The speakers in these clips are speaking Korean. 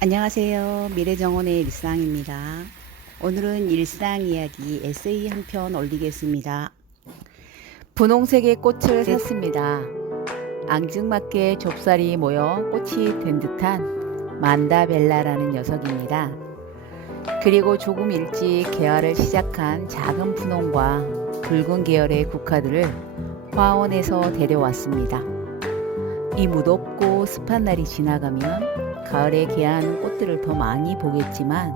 안녕하세요. 미래정원의 일상입니다. 오늘은 일상 이야기 에세이 한 편 올리겠습니다. 분홍색의 꽃을 샀습니다. 앙증맞게 좁쌀이 모여 꽃이 된 듯한 만다벨라라는 녀석입니다. 그리고 조금 일찍 개화를 시작한 작은 분홍과 붉은 계열의 국화들을 화원에서 데려왔습니다. 이 무덥고 습한 날이 지나가면 가을에 개화하는 꽃들을 더 많이 보겠지만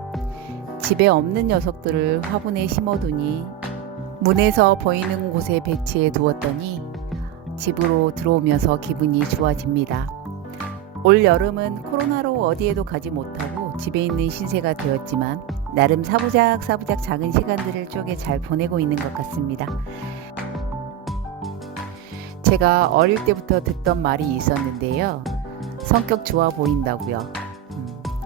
집에 없는 녀석들을 화분에 심어두니 문에서 보이는 곳에 배치해 두었더니 집으로 들어오면서 기분이 좋아집니다. 올 여름은 코로나로 어디에도 가지 못하고 집에 있는 신세가 되었지만 나름 사부작 작은 시간들을 쪼개 잘 보내고 있는 것 같습니다. 제가 어릴 때부터 듣던 말이 있었는데요. 성격 좋아 보인다고요.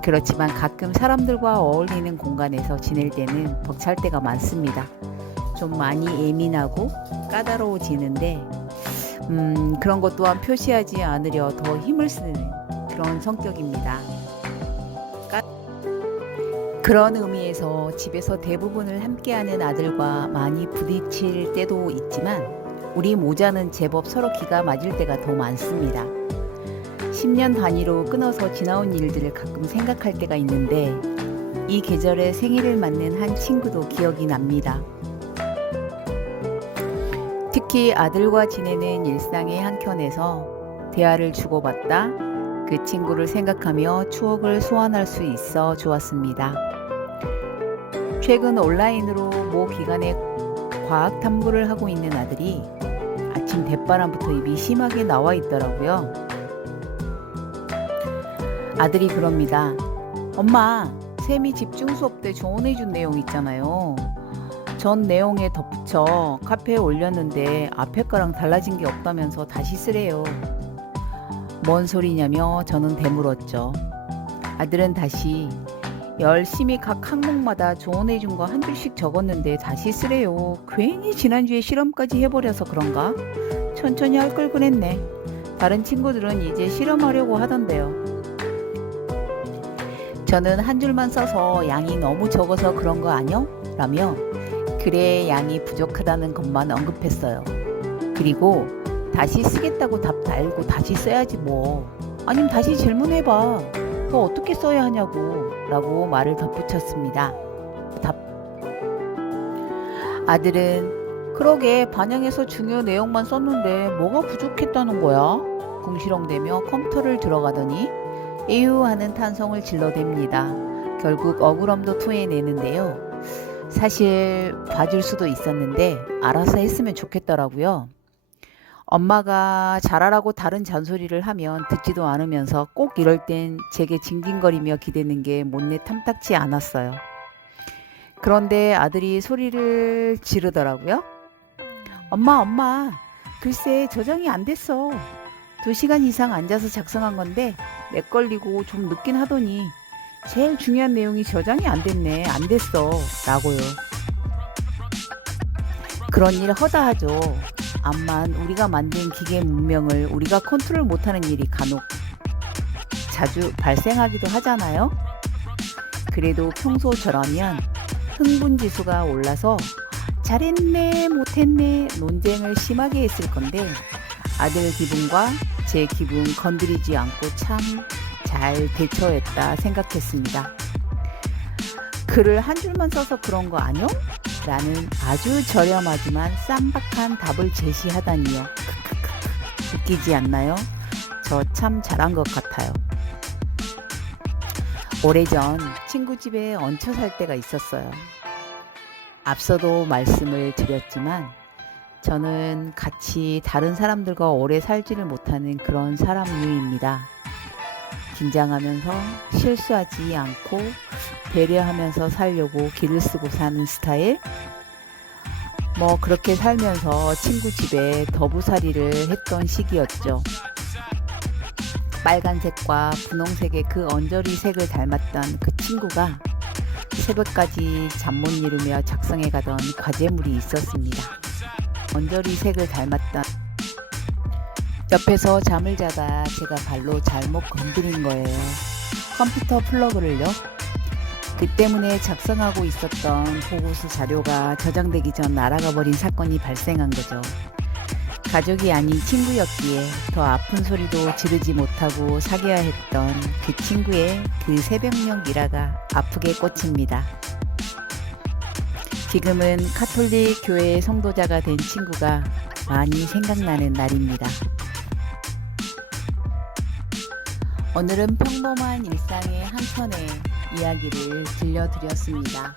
그렇지만 가끔 사람들과 어울리는 공간에서 지낼 때는 벅찰 때가 많습니다. 좀 많이 예민하고 까다로워지는데 그런 것 또한 표시하지 않으려 더 힘을 쓰는 그런 성격입니다. 그런 의미에서 집에서 대부분을 함께하는 아들과 많이 부딪힐 때도 있지만 우리 모자는 제법 서로 기가 맞을 때가 더 많습니다. 10년 단위로 끊어서 지나온 일들을 가끔 생각할 때가 있는데 이 계절에 생일을 맞는 한 친구도 기억이 납니다. 특히 아들과 지내는 일상의 한켠에서 대화를 주고받다 그 친구를 생각하며 추억을 소환할 수 있어 좋았습니다. 최근 온라인으로 모 기관에 과학 탐구를 하고 있는 아들이 아침 대바람부터 입이 심하게 나와 있더라고요. 아들이 그럽니다. 엄마, 쌤이 집중 수업 때 조언해준 내용 있잖아요. 전 내용에 덧붙여 카페에 올렸는데 앞에 거랑 달라진 게 없다면서 다시 쓰래요. 뭔 소리냐며 저는 되물었죠. 아들은 다시 열심히 각 항목마다 조언해준 거 한 줄씩 적었는데 다시 쓰래요. 괜히 지난주에 실험까지 해버려서 그런가? 천천히 할 걸 그랬네. 다른 친구들은 이제 실험하려고 하던데요. 저는 한 줄만 써서 양이 너무 적어서 그런 거 아뇨? 라며 글의 양이 부족하다는 것만 언급했어요. 그리고 다시 쓰겠다고 답 달고 다시 써야지 뭐. 아니면 다시 질문해봐. 너 어떻게 써야 하냐고 라고 말을 덧붙였습니다. 아들은 그러게 반영해서 중요 내용만 썼는데 뭐가 부족했다는 거야? 궁시렁대며 컴퓨터를 들어가더니 에휴 하는 탄성을 질러댑니다. 결국 억울함도 토해내는데요. 사실 봐줄 수도 있었는데 알아서 했으면 좋겠더라고요. 엄마가 잘하라고 다른 잔소리를 하면 듣지도 않으면서 꼭 이럴 땐 제게 징징거리며 기대는 게 못내 탐탁치 않았어요. 그런데 아들이 소리를 지르더라고요. 엄마, 글쎄 저장이 안 됐어. 2시간 이상 앉아서 작성한 건데 렉 걸리고 좀 늦긴 하더니 제일 중요한 내용이 저장이 안 됐네. 안 됐어. 라고요. 그런 일 허다하죠. 암만 우리가 만든 기계 문명을 우리가 컨트롤 못하는 일이 간혹 자주 발생하기도 하잖아요. 그래도 평소처럼면 흥분지수가 올라서 잘했네 못했네 논쟁을 심하게 했을 건데 아들 기분과 제 기분 건드리지 않고 참 잘 대처했다 생각했습니다. 글을 한 줄만 써서 그런 거 아뇨? 라는 아주 저렴하지만 쌈박한 답을 제시하다니요. 웃기지 않나요? 저 참 잘한 것 같아요. 오래전 친구 집에 얹혀 살 때가 있었어요. 앞서도 말씀을 드렸지만 저는 같이 다른 사람들과 오래 살지를 못하는 그런 사람류입니다. 긴장하면서 실수하지 않고 배려하면서 살려고 기를 쓰고 사는 스타일. 그렇게 살면서 친구 집에 더부살이를 했던 시기였죠. 빨간색과 분홍색의 그 언저리 색을 닮았던 그 친구가 새벽까지 잠 못 이루며 작성해 가던 과제물이 있었습니다. 언저리 색을 닮았던 옆에서 잠을 자다 제가 발로 잘못 건드린 거예요. 컴퓨터 플러그를요. 그 때문에 작성하고 있었던 보고서 자료가 저장되기 전 날아가 버린 사건이 발생한 거죠. 가족이 아닌 친구였기에 더 아픈 소리도 지르지 못하고 사귀어야 했던 그 친구의 그 새벽녘 미라가 아프게 꽂힙니다. 지금은 카톨릭 교회의 성도자가 된 친구가 많이 생각나는 날입니다. 오늘은 평범한 일상의 한편의 이야기를 들려드렸습니다.